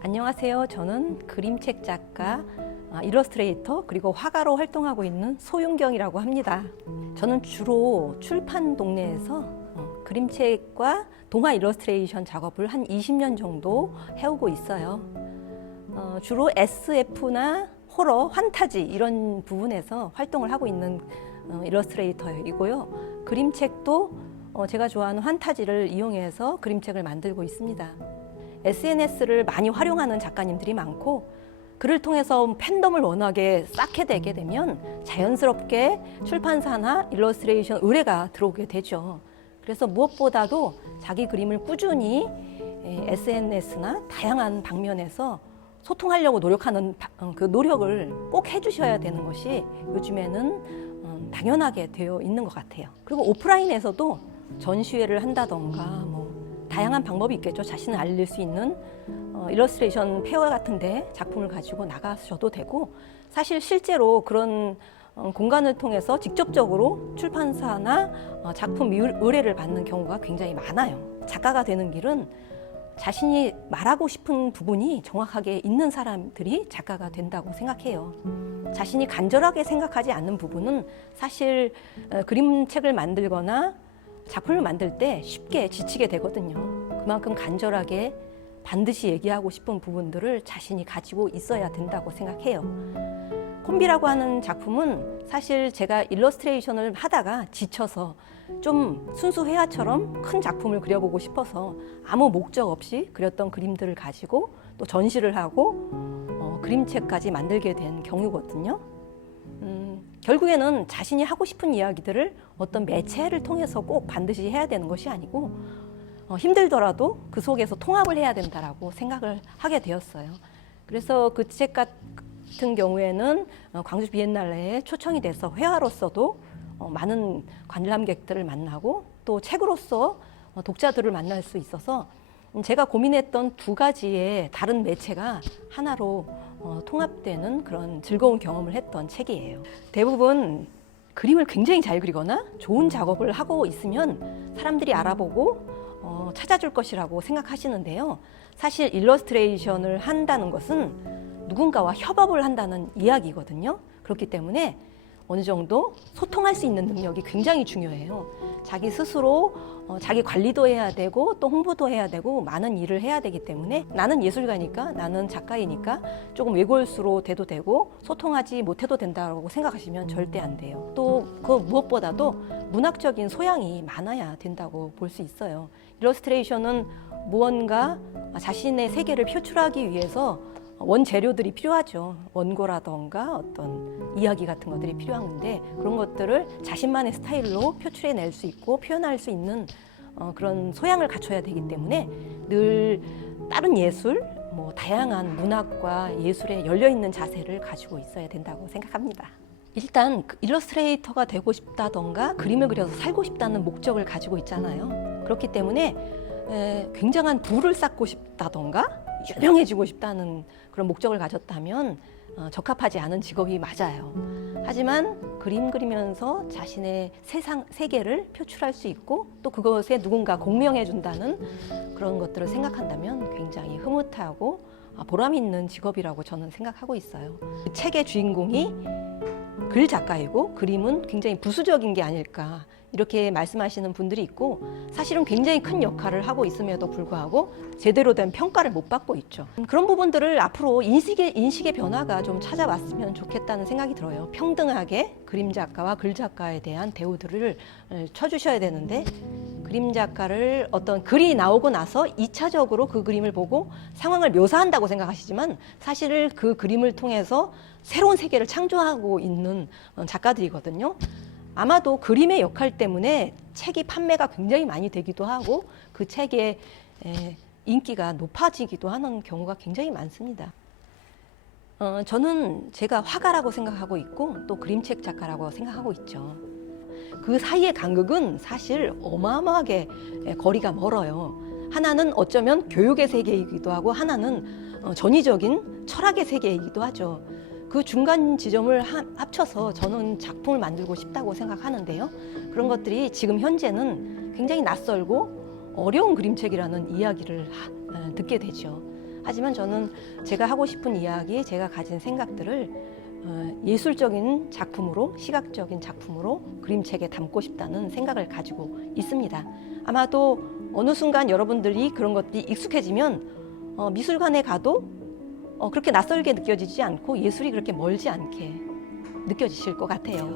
안녕하세요. 저는 그림책 작가, 일러스트레이터 그리고 화가로 활동하고 있는 소윤경이라고 합니다. 저는 주로 출판 동네에서 그림책과 동화 일러스트레이션 작업을 한 20년 정도 해오고 있어요. 주로 SF나 호러, 환타지 이런 부분에서 활동을 하고 있는 일러스트레이터이고요. 그림책도 제가 좋아하는 환타지를 이용해서 그림책을 만들고 있습니다. SNS를 많이 활용하는 작가님들이 많고 그를 통해서 팬덤을 워낙에 쌓게 되게 되면 자연스럽게 출판사나 일러스트레이션 의뢰가 들어오게 되죠. 그래서 무엇보다도 자기 그림을 꾸준히 SNS나 다양한 방면에서 소통하려고 노력하는 그 노력을 꼭 해주셔야 되는 것이 요즘에는 당연하게 되어 있는 것 같아요. 그리고 오프라인에서도 전시회를 한다던가 다양한 방법이 있겠죠. 자신을 알릴 수 있는 일러스트레이션 페어 같은데 작품을 가지고 나가셔도 되고, 사실 실제로 그런 공간을 통해서 직접적으로 출판사나 작품 의뢰를 받는 경우가 굉장히 많아요. 작가가 되는 길은 자신이 말하고 싶은 부분이 정확하게 있는 사람들이 작가가 된다고 생각해요. 자신이 간절하게 생각하지 않는 부분은 사실 그림책을 만들거나 작품을 만들 때 쉽게 지치게 되거든요. 그만큼 간절하게 반드시 얘기하고 싶은 부분들을 자신이 가지고 있어야 된다고 생각해요. 콤비라고 하는 작품은 사실 제가 일러스트레이션을 하다가 지쳐서 좀 순수 회화처럼 큰 작품을 그려보고 싶어서 아무 목적 없이 그렸던 그림들을 가지고 또 전시를 하고 그림책까지 만들게 된 경우거든요. 결국에는 자신이 하고 싶은 이야기들을 어떤 매체를 통해서 꼭 반드시 해야 되는 것이 아니고 힘들더라도 그 속에서 통합을 해야 된다라고 생각을 하게 되었어요. 그래서 그 책 같은 경우에는 광주 비엔날레에 초청이 돼서 회화로서도 많은 관람객들을 만나고 또 책으로서 독자들을 만날 수 있어서 제가 고민했던 두 가지의 다른 매체가 하나로 통합되는 그런 즐거운 경험을 했던 책이에요. 대부분 그림을 굉장히 잘 그리거나 좋은 작업을 하고 있으면 사람들이 알아보고 찾아줄 것이라고 생각하시는데요. 사실 일러스트레이션을 한다는 것은 누군가와 협업을 한다는 이야기거든요. 그렇기 때문에 어느 정도 소통할 수 있는 능력이 굉장히 중요해요. 자기 스스로 자기 관리도 해야 되고 또 홍보도 해야 되고 많은 일을 해야 되기 때문에 나는 예술가니까, 나는 작가이니까 조금 외골수로 돼도 되고 소통하지 못해도 된다고 생각하시면 절대 안 돼요. 또 그 무엇보다도 문학적인 소양이 많아야 된다고 볼 수 있어요. 일러스트레이션은 무언가 자신의 세계를 표출하기 위해서 원재료들이 필요하죠. 원고라던가 어떤 이야기 같은 것들이 필요한데 그런 것들을 자신만의 스타일로 표출해낼 수 있고 표현할 수 있는 그런 소양을 갖춰야 되기 때문에 늘 다른 예술, 다양한 문학과 예술에 열려있는 자세를 가지고 있어야 된다고 생각합니다. 일단 일러스트레이터가 되고 싶다던가 그림을 그려서 살고 싶다는 목적을 가지고 있잖아요. 그렇기 때문에 굉장한 부를 쌓고 싶다던가 유명해지고 싶다는 그런 목적을 가졌다면 적합하지 않은 직업이 맞아요. 하지만 그림 그리면서 자신의 세계를 표출할 수 있고 또 그것에 누군가 공명해 준다는 그런 것들을 생각한다면 굉장히 흐뭇하고 보람 있는 직업이라고 저는 생각하고 있어요. 그 책의 주인공이 글 작가이고 그림은 굉장히 부수적인 게 아닐까 이렇게 말씀하시는 분들이 있고 사실은 굉장히 큰 역할을 하고 있음에도 불구하고 제대로 된 평가를 못 받고 있죠. 그런 부분들을 앞으로 인식의 변화가 좀 찾아왔으면 좋겠다는 생각이 들어요. 평등하게 그림 작가와 글 작가에 대한 대우들을 쳐주셔야 되는데 그림 작가를 어떤 글이 나오고 나서 2차적으로 그 그림을 보고 상황을 묘사한다고 생각하시지만 사실 그 그림을 통해서 새로운 세계를 창조하고 있는 작가들이거든요. 아마도 그림의 역할 때문에 책이 판매가 굉장히 많이 되기도 하고 그 책의 인기가 높아지기도 하는 경우가 굉장히 많습니다. 저는 제가 화가라고 생각하고 있고 또 그림책 작가라고 생각하고 있죠. 그 사이의 간극은 사실 어마어마하게 거리가 멀어요. 하나는 어쩌면 교육의 세계이기도 하고 하나는 전위적인 철학의 세계이기도 하죠. 그 중간 지점을 합쳐서 저는 작품을 만들고 싶다고 생각하는데요. 그런 것들이 지금 현재는 굉장히 낯설고 어려운 그림책이라는 이야기를 듣게 되죠. 하지만 저는 제가 하고 싶은 이야기, 제가 가진 생각들을 예술적인 작품으로, 시각적인 작품으로 그림책에 담고 싶다는 생각을 가지고 있습니다. 아마도 어느 순간 여러분들이 그런 것들이 익숙해지면 미술관에 가도 그렇게 낯설게 느껴지지 않고 예술이 그렇게 멀지 않게 느껴지실 것 같아요.